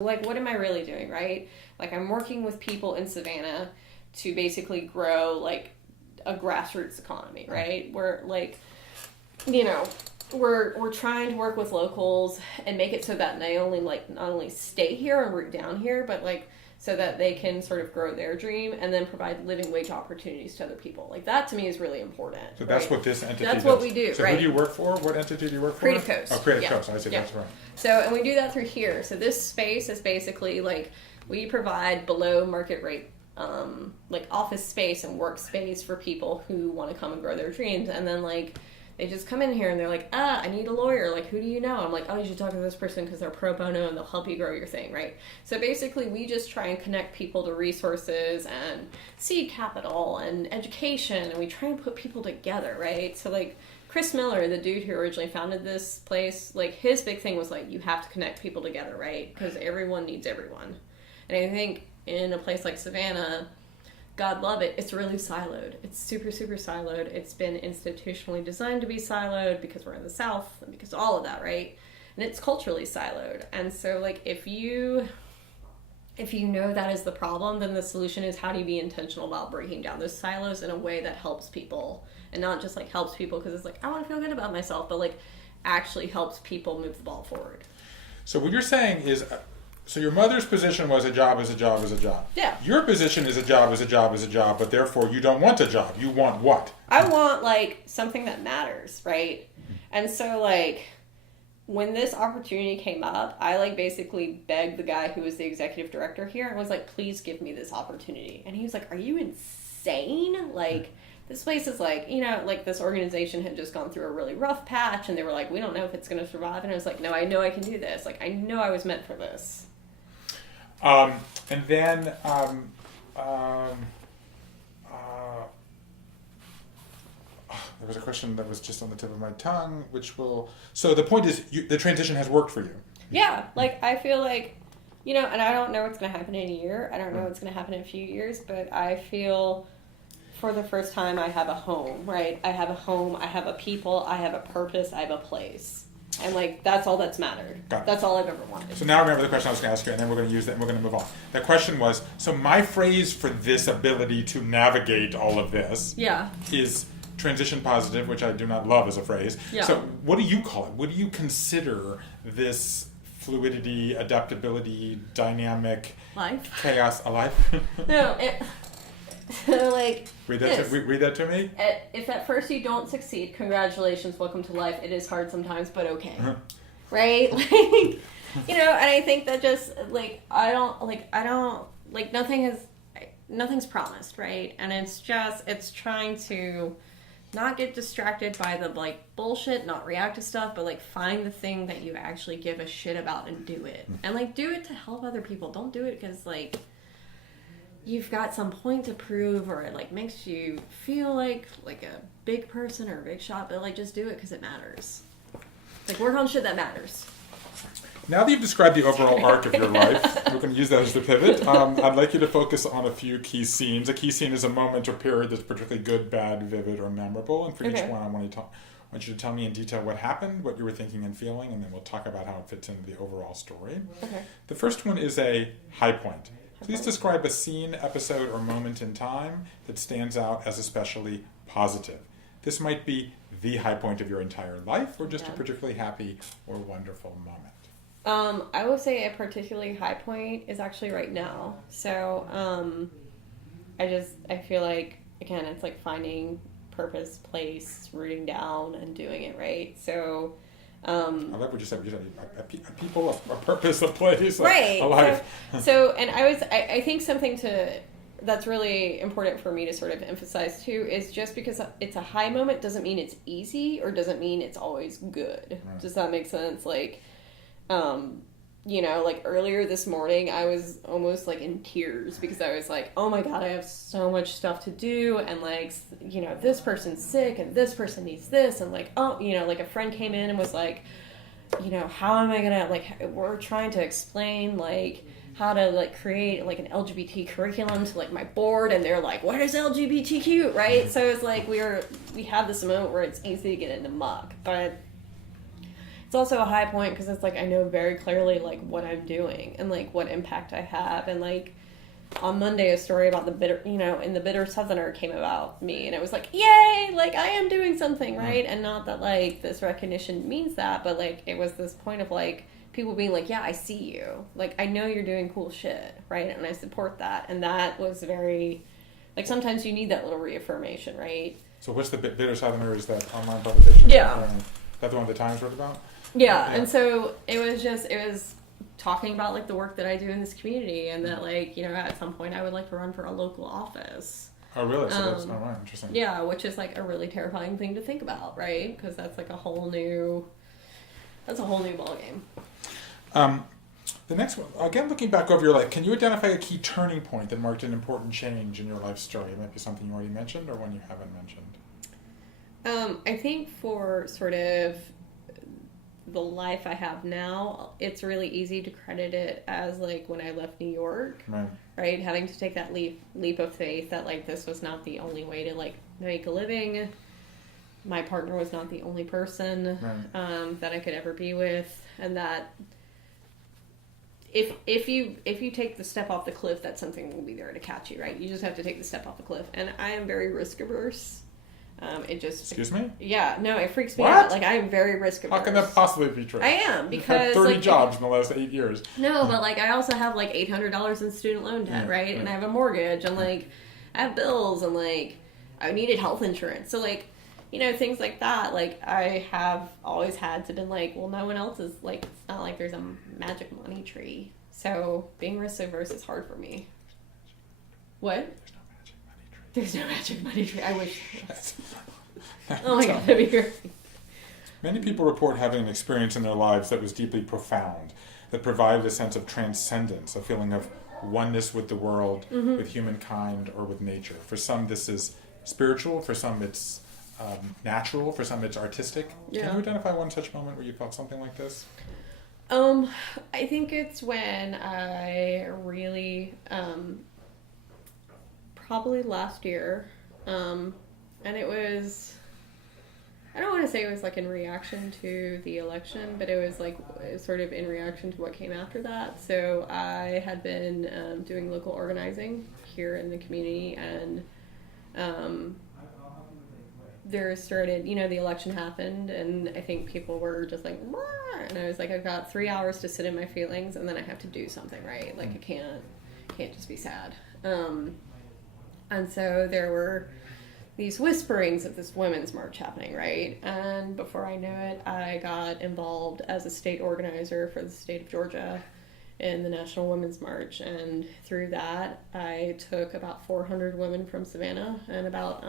Like, what am I really doing, right? Like, I'm working with people in Savannah to basically grow, like, a grassroots economy, right? We're, like, you know, we're trying to work with locals and make it so that they only, like, not only stay here and root down here, but, like, so that they can sort of grow their dream and then provide living wage opportunities to other people. Like, that to me is really important. So that's what this entity does. That's what we do, so right? Who do you work for? What entity do you work for? Creative Coast. Oh, Creative Coast. I see. That's right. So, and we do that through here. So this space is basically like we provide below market rate like office space and workspace for people who want to come and grow their dreams. And then like they just come in here and they're like, I need a lawyer. Like, who do you know? I'm like, oh, you should talk to this person because they're pro bono and they'll help you grow your thing, right? So basically we just try and connect people to resources and seed capital and education, and we try and put people together, right? So like Chris Miller, the dude who originally founded this place, like his big thing was like, you have to connect people together, right? Because everyone needs everyone. And I think in a place like Savannah, God love it, it's really siloed. It's super, super siloed. It's been institutionally designed to be siloed because we're in the South and because all of that, right? And it's culturally siloed. And so like if you know that is the problem, then the solution is how do you be intentional about breaking down those silos in a way that helps people, and not just like helps people because it's like, I want to feel good about myself, but like actually helps people move the ball forward. So what you're saying is, so your mother's position was a job is a job is a job. Yeah. Your position is a job is a job is a job, but therefore you don't want a job. You want what? I want like something that matters, right? And so like when this opportunity came up, I like basically begged the guy who was the executive director here and was like, please give me this opportunity. And he was like, are you insane? Like, this place is like, you know, like this organization had just gone through a really rough patch and they were like, we don't know if it's going to survive. And I was like, no, I know I can do this. Like, I know I was meant for this. And then there was a question that was just on the tip of my tongue, so the point is the transition has worked for you. Yeah, like I feel like, you know, and I don't know what's going to happen in a year. I don't know what's going to happen in a few years, but I feel for the first time I have a home, right? I have a home, I have a people, I have a purpose, I have a place. And like, that's all that's mattered. That's all I've ever wanted. So now I remember the question I was going to ask you, and then we're going to use that and we're going to move on. The question was, so my phrase for this ability to navigate all of this is transition positive, which I do not love as a phrase. Yeah. So what do you call it? What do you consider this fluidity, adaptability, dynamic, chaos, a life? No, like... Read that to me? If at first you don't succeed, congratulations, welcome to life. It is hard sometimes, but okay. Right? Like, you know, and I think that just, like, nothing's promised, right? And it's trying to not get distracted by the, like, bullshit, not react to stuff, but, like, find the thing that you actually give a shit about and do it. And, like, do it to help other people. Don't do it because, like, you've got some point to prove or it like makes you feel like a big person or a big shot, but like just do it because it matters. Like work on shit that matters. Now that you've described the overall arc of your life, we're going to use that as the pivot. I'd like you to focus on a few key scenes. A key scene is a moment or period that's particularly good, bad, vivid, or memorable. And for each one, I want you to tell me in detail what happened, what you were thinking and feeling, and then we'll talk about how it fits into the overall story. Okay. The first one is a high point. Please describe a scene, episode, or moment in time that stands out as especially positive. This might be the high point of your entire life or just a particularly happy or wonderful moment. I would say a particularly high point is actually right now. So I feel like, again, it's like finding purpose, place, rooting down, and doing it right. So... I like what you said. A people, a purpose, a place, right. A life. So and I think something that's really important for me to sort of emphasize too is just because it's a high moment doesn't mean it's easy or doesn't mean it's always good. Right. Does that make sense? Like, you know, like earlier this morning, I was almost like in tears because I was like, oh my God, I have so much stuff to do. And like, you know, this person's sick and this person needs this. And like, oh, you know, like a friend came in and was like, you know, how am I going to, like, we're trying to explain like how to like create like an LGBT curriculum to like my board. And they're like, what is LGBTQ? Right. So it's like, we have this moment where it's easy to get into muck, but it's also a high point because it's like I know very clearly like what I'm doing and like what impact I have. And like on Monday, a story about the bitter, in the bitter Southerner came about me, and it was like, yay, like I am doing something, right? And not that like this recognition means that, but like it was this point of like people being like, yeah, I see you, like I know you're doing cool shit, right? And I support that. And that was very, like, sometimes you need that little reaffirmation, right? So what's the bitter Southerner? Is that online publication? Yeah. Is that the one the Times wrote about? Yeah. And so it was talking about like the work that I do in this community, and that like, at some point I would like to run for a local office. Oh, really? So that's right. Interesting. Yeah, which is like a really terrifying thing to think about, right? Because that's like a whole new ballgame. The next one, again, looking back over your life, can you identify a key turning point that marked an important change in your life story? It might be something you already mentioned or one you haven't mentioned. I think for sort of the life I have now, it's really easy to credit it as like when I left New York, right? Having to take that leap of faith that like this was not the only way to like make a living. My partner was not the only person that I could ever be with, and that if you take the step off the cliff, that something will be there to catch you, right? You just have to take the step off the cliff. And I am very risk averse. Excuse me? Yeah, no, it freaks me What? out. Like, I am very risk averse. How can that possibly be true? I am, because... You've had 30 like, jobs in the last 8 years. No, but, like, I also have, like, $800 in student loan debt, right? And I have a mortgage, and, like, I have bills, and, like, I needed health insurance. So, like, things like that, like, I have always had to been like, well, no one else is, like, it's not like there's a magic money tree. So, being risk averse is hard for me. What? There's no magic money tree. I wish there was. Oh my god, that'd be great. Many people report having an experience in their lives that was deeply profound, that provided a sense of transcendence, a feeling of oneness with the world, with humankind, or with nature. For some, this is spiritual. For some, it's natural. For some, it's artistic. Yeah. Can you identify one such moment where you felt something like this? I think it's when I really, probably last year, and it was, I don't want to say it was like in reaction to the election, but it was like sort of in reaction to what came after that. So I had been doing local organizing here in the community, and there started, the election happened, and I think people were just like, "Wah!" And I was like, I've got 3 hours to sit in my feelings, and then I have to do something, right? Like, I can't just be sad. And so there were these whisperings of this women's march happening, right? And before I knew it, I got involved as a state organizer for the state of Georgia in the National Women's March. And through that, I took about 400 women from Savannah and about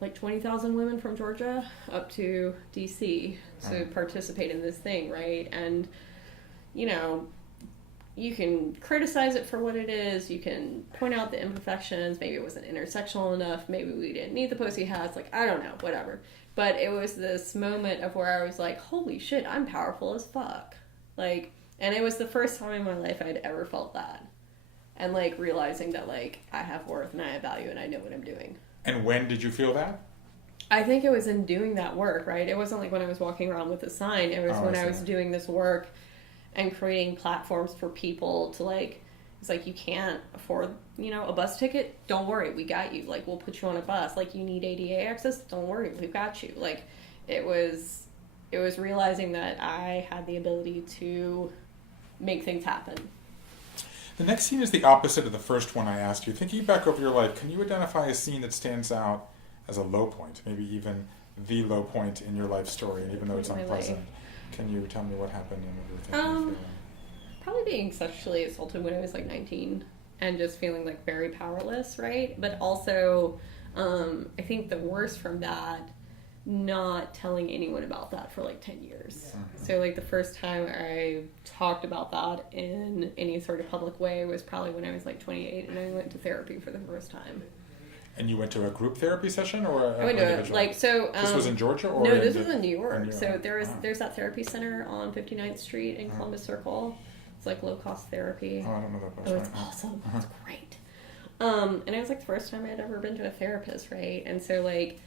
like 20,000 women from Georgia up to DC to participate in this thing, right? And, you can criticize it for what it is. You can point out the imperfections. Maybe it wasn't intersectional enough. Maybe we didn't need the posy hats. Like, I don't know, whatever. But it was this moment of where I was like, holy shit, I'm powerful as fuck. Like, and it was the first time in my life I'd ever felt that. And, like, realizing that, like, I have worth and I have value and I know what I'm doing. And when did you feel that? I think it was in doing that work, right? It wasn't like when I was walking around with a sign. It was when I was doing this work and creating platforms for people to, like, it's like, you can't afford, a bus ticket? Don't worry, we got you. Like, we'll put you on a bus. Like, you need ADA access? Don't worry, we've got you. Like, it was realizing that I had the ability to make things happen. The next scene is the opposite of the first one I asked you. Thinking back over your life, can you identify a scene that stands out as a low point, maybe even the low point in your life story, and even though it's unpleasant? Can you tell me what happened and what you were thinking? Probably being sexually assaulted when I was like 19 and just feeling like very powerless, right? But also, I think the worst from that, not telling anyone about that for like 10 years. So like the first time I talked about that in any sort of public way was probably when I was like 28 and I went to therapy for the first time. And you went to a group therapy session or I went to this was in Georgia or no, this was in New York. In New York. So there's that therapy center on 59th Street in Columbus Circle. It's like low cost therapy. Oh, I don't know that place. Oh, it's awesome. It's great. And it was like the first time I had ever been to a therapist, right? And so like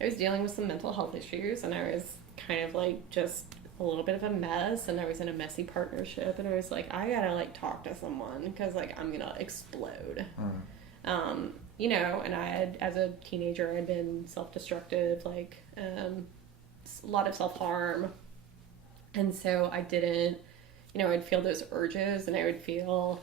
I was dealing with some mental health issues, and I was kind of like just a little bit of a mess, and I was in a messy partnership, and I was like, I gotta like talk to someone because like I'm gonna explode. You know, and I had, as a teenager, I'd been self-destructive, like a lot of self-harm, and so I didn't, you know, I'd feel those urges, and I would feel,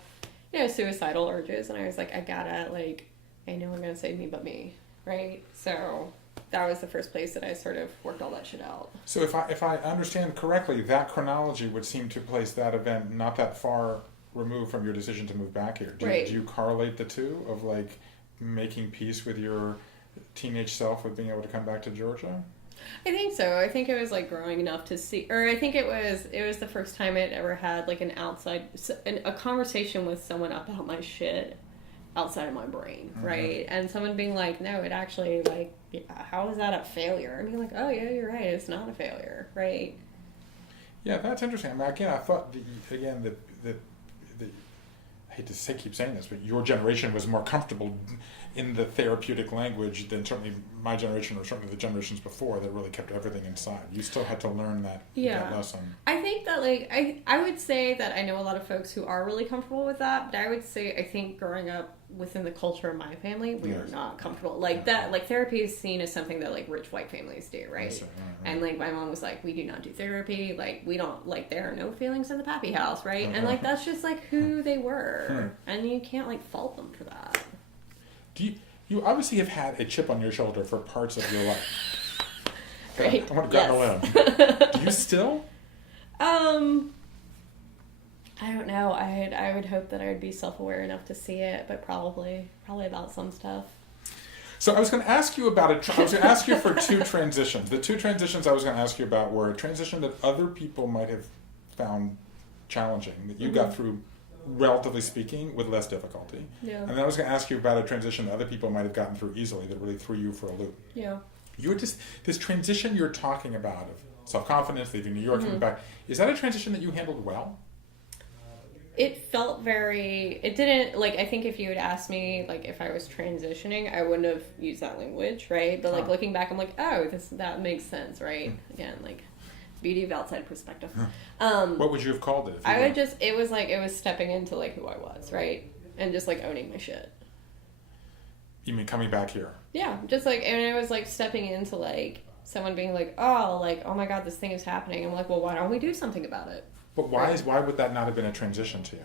you know, suicidal urges, and I was like, I gotta, like, I know I'm gonna save me but me, right? So that was the first place that I sort of worked all that shit out. So if I understand correctly, that chronology would seem to place that event not that far removed from your decision to move back here. Do you correlate the two of like making peace with your teenage self with being able to come back to Georgia? I think so. I think it was like growing enough to see, or I think it was the first time I'd ever had like a conversation with someone about my shit outside of my brain, right? And someone being like, no, it actually, like, how is that a failure? And being like, oh yeah, you're right, it's not a failure, right? Yeah, that's interesting. I mean, again, I thought that I hate to keep saying this, but your generation was more comfortable in the therapeutic language than certainly my generation or certainly the generations before that really kept everything inside. You still had to learn that lesson. I think that, like, I would say that I know a lot of folks who are really comfortable with that, but I would say I think growing up within the culture of my family, we are not comfortable. Like, that, like, therapy is seen as something that, like, rich white families do, right? Yes, right. And, like, my mom was like, we do not do therapy. Like, we don't, like, there are no feelings in the Pappy house, right? And, like, that's just, like, who they were. And you can't, like, fault them for that. You obviously have had a chip on your shoulder for parts of your life. Right. I want to go on a limb. Do you still? I don't know. I would hope that I would be self-aware enough to see it, but probably about some stuff. So I was going to ask you about it. I was going to ask you for two transitions. The two transitions I was going to ask you about were a transition that other people might have found challenging, that you got through, relatively speaking, with less difficulty. Yeah. And then I was going to ask you about a transition that other people might have gotten through easily that really threw you for a loop. Yeah. You were just, this transition you're talking about of self-confidence, leaving New York, coming back, is that a transition that you handled well? It felt it didn't, like, I think if you had asked me, like, if I was transitioning, I wouldn't have used that language, right? But, like, looking back, I'm like, oh, that makes sense, right? Again, like, beauty of outside perspective. What would you have called it? It was stepping into, like, who I was, right? And just, like, owning my shit. You mean coming back here? Yeah, just, like, and it was, like, stepping into, like, someone being like, oh my God, this thing is happening. I'm like, well, why don't we do something about it? But why would that not have been a transition to you?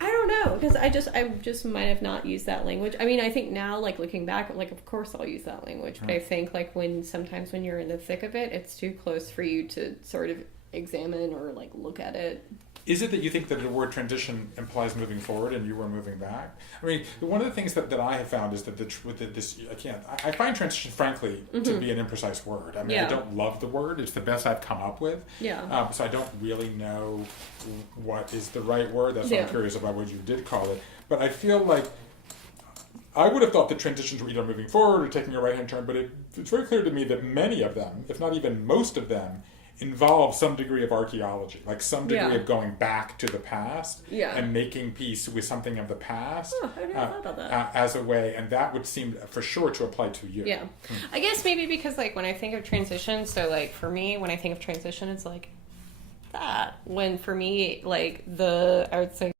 I don't know, because I just might have not used that language. I mean, I think now, like, looking back, like, of course I'll use that language, but I think, like, sometimes when you're in the thick of it, it's too close for you to sort of examine or, like, look at it. Is it that you think that the word transition implies moving forward and you were moving back? I mean, one of the things that I have found is that I find transition, frankly, to be an imprecise word. I mean, I don't love the word. It's the best I've come up with. Yeah. So I don't really know what is the right word. That's why I'm curious about what you did call it. But I feel like I would have thought that transitions were either moving forward or taking a right-hand turn, but it's very clear to me that many of them, if not even most of them, involve some degree of archaeology, like some degree of going back to the past and making peace with something of the past. Oh, I never thought about that. As a way, and that would seem for sure to apply to you. Yeah. I guess maybe because, like, when I think of transition, so, like, for me, when I think of transition, it's like that. When for me, like, I would say